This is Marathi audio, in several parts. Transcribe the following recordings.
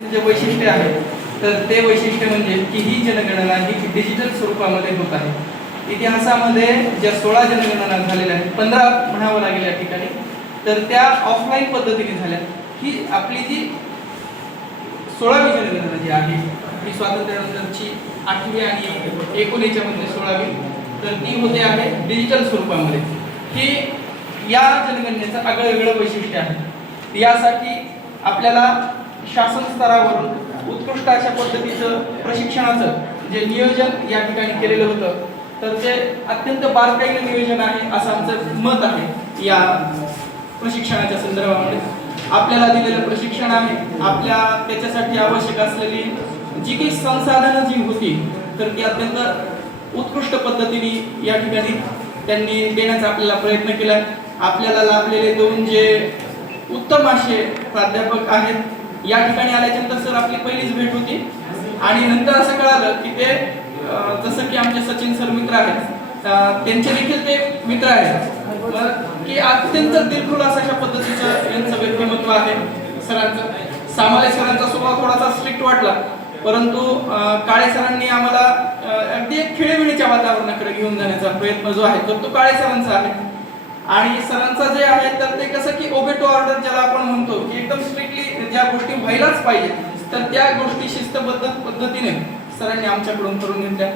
जे वैशिष्ट्य आहे तर ते वैशिष्ट्य म्हणजे की ही जनगणना ही डिजिटल स्वरूपामध्ये होत आहे. इतिहासामध्ये ज्या 16 जनगणना झालेल्या आहेत, 15 म्हणावं लागेल या ठिकाणी, तर त्या ऑफलाईन पद्धतीने झाल्या. ही आपली जी 16वी जनगणना जी आहे ही स्वातंत्र्यानंतरची 8वी आणि 19 मध्ये 16वी, तर ती होते आहे डिजिटल स्वरूपामध्ये. ही या जनगणनेचं आगळं वेगळं वैशिष्ट्य आहे. यासाठी आपल्याला शासन स्तरावरून उत्कृष्ट अशा पद्धतीचं प्रशिक्षणाचं जे नियोजन या ठिकाणी केलेलं होतं, तर ते अत्यंत बारकाईने नियोजन आहे असं आमचं मत आहे. या प्रशिक्षणाच्या संदर्भामध्ये आपल्याला दिलेलं प्रशिक्षण आहे, आपल्या त्याच्यासाठी आवश्यक असलेली जी काही संसाधनं जी होती तर ती अत्यंत उत्कृष्ट पद्धतीने या ठिकाणी त्यांनी देण्याचा आपल्याला प्रयत्न केला. आपल्याला लाभलेले 2 जे उत्तम असे प्राध्यापक आहेत, या ठिकाणी आल्याच्यानंतर सर आपली पहिलीच भेट होती आणि नंतर असं कळालं की ते जसं की आमचे सचिन सर मित्र आहेत, त्यांचे देखील ते मित्र आहेत की अत्यंत दिलखुलास अशा पद्धतीचं यांचं व्यक्तिमत्व आहे सरांचं. सामाले सरांचा स्वभाव थोडासा स्ट्रिक्ट वाटला, परंतु काळे सरांनी आम्हाला अगदी एक खेळीमेळीच्या वातावरणाकडे घेऊन जाण्याचा प्रयत्न जो आहे तर तो काळे सरांचा आहे. आणि सरांचा जे आहे तर ते कसं की ओबे टू ऑर्डर ज्याला आपण म्हणतो की एकदम स्ट्रिक्टली ज्या गोष्टी व्हायलाच पाहिजे तर त्या गोष्टी शिस्तबद्ध पद्धतीने सरांनी आमच्याकडून करून घेतल्या.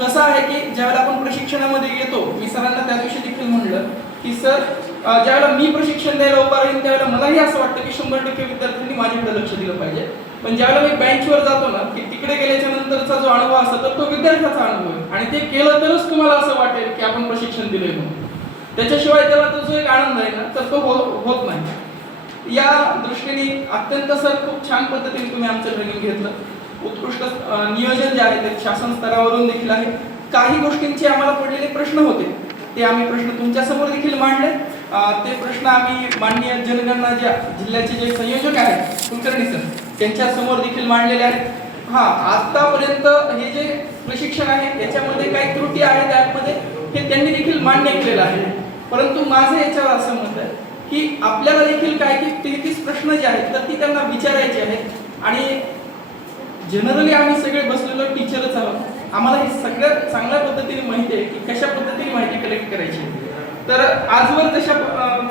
कसं आहे की ज्यावेळेला आपण प्रशिक्षणामध्ये येतो, मी सरांना त्या दिवशी देखील म्हणलं की सर ज्यावेळेला मी प्रशिक्षण द्यायला उभा राहीन त्यावेळेला मलाही असं वाटतं की 100% विद्यार्थ्यांनी माझ्याकडे लक्ष दिलं पाहिजे. पण ज्यावेळेला मी बेंचवर जातो ना की तिकडे गेल्याच्या नंतरचा जो अनुभव असतो तर तो विद्यार्थ्याचा अनुभव आहे आणि ते केलं तरच तुम्हाला असं वाटेल की आपण प्रशिक्षण दिलंय म्हणून. त्याच्याशिवाय त्याला तो जो एक आनंद आहे ना तर तो होत नाही. या दृष्टीने अत्यंत सर खूप छान पद्धतीने तुम्ही आमचं ट्रेनिंग घेतलं. उत्कृष्ट नियोजन जे आहे ते शासन स्तरावरून देखील आहे. काही गोष्टींचे आम्हाला पडलेले प्रश्न होते ते आम्ही प्रश्न तुमच्या समोर देखील मांडले. ते प्रश्न आम्ही माननीय जनगणना ज्या जिल्ह्याचे जे संयोजक आहेत कुलकर्णी सर त्यांच्या समोर देखील मांडलेले आहेत. आतापर्यंत हे जे प्रशिक्षण आहे याच्यामध्ये काही त्रुटी आहेत ॲपमध्ये हे त्यांनी देखील मान्य केलेलं आहे. परंतु माझं याच्यावर असं मत आहे की आपल्याला देखील काय की 33 प्रश्न जे आहेत तर ती त्यांना विचारायचे आहेत आणि जनरली आम्ही सगळे बसलेलो टीचरच आहोत. आम्हाला हे सगळ्यात चांगल्या पद्धतीने माहिती आहे की कशा पद्धतीने माहिती कलेक्ट करायची. तर आजवर जशा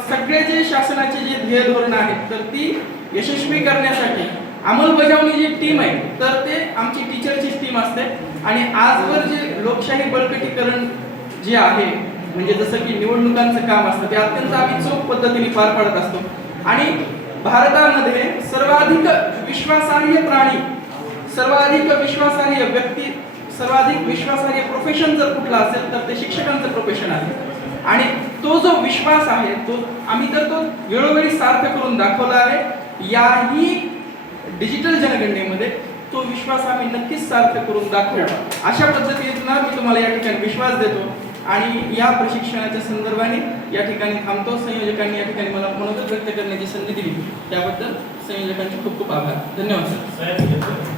सगळे जे शासनाचे जे ध्येय धोरण आहेत तर ती यशस्वी करण्यासाठी अंमलबजावणी जी टीम आहे तर ते आमची टीचरची टीम असते. आणि आजवर जे लोकशाही बळकटीकरण जे आहे म्हणजे जसं की निवडणुकांचं काम असतं ते अत्यंत आम्ही चोख पद्धतीने पार पाडत असतो. आणि भारतामध्ये सर्वाधिक विश्वासार्ह प्राणी, सर्वाधिक विश्वासार्ह व्यक्ती, सर्वाधिक विश्वासार्ह प्रोफेशन जर कुठला असेल तर ते शिक्षकांचं प्रोफेशन आहे. आणि तो जो विश्वास आहे तो आम्ही तर तो वेळोवेळी सार्थ करून दाखवला आहे. याही डिजिटल जनगणनेमध्ये तो विश्वास आम्ही नक्कीच सार्थ करून दाखवू अशा पद्धतीने मी तुम्हाला या ठिकाणी विश्वास देतो. आणि या प्रशिक्षणाच्या संदर्भाने या ठिकाणी थांबतो. संयोजकांनी या ठिकाणी मला मनोगत व्यक्त करण्याची संधी दिली त्याबद्दल संयोजकांचे खूप खूप आभार. धन्यवाद सर.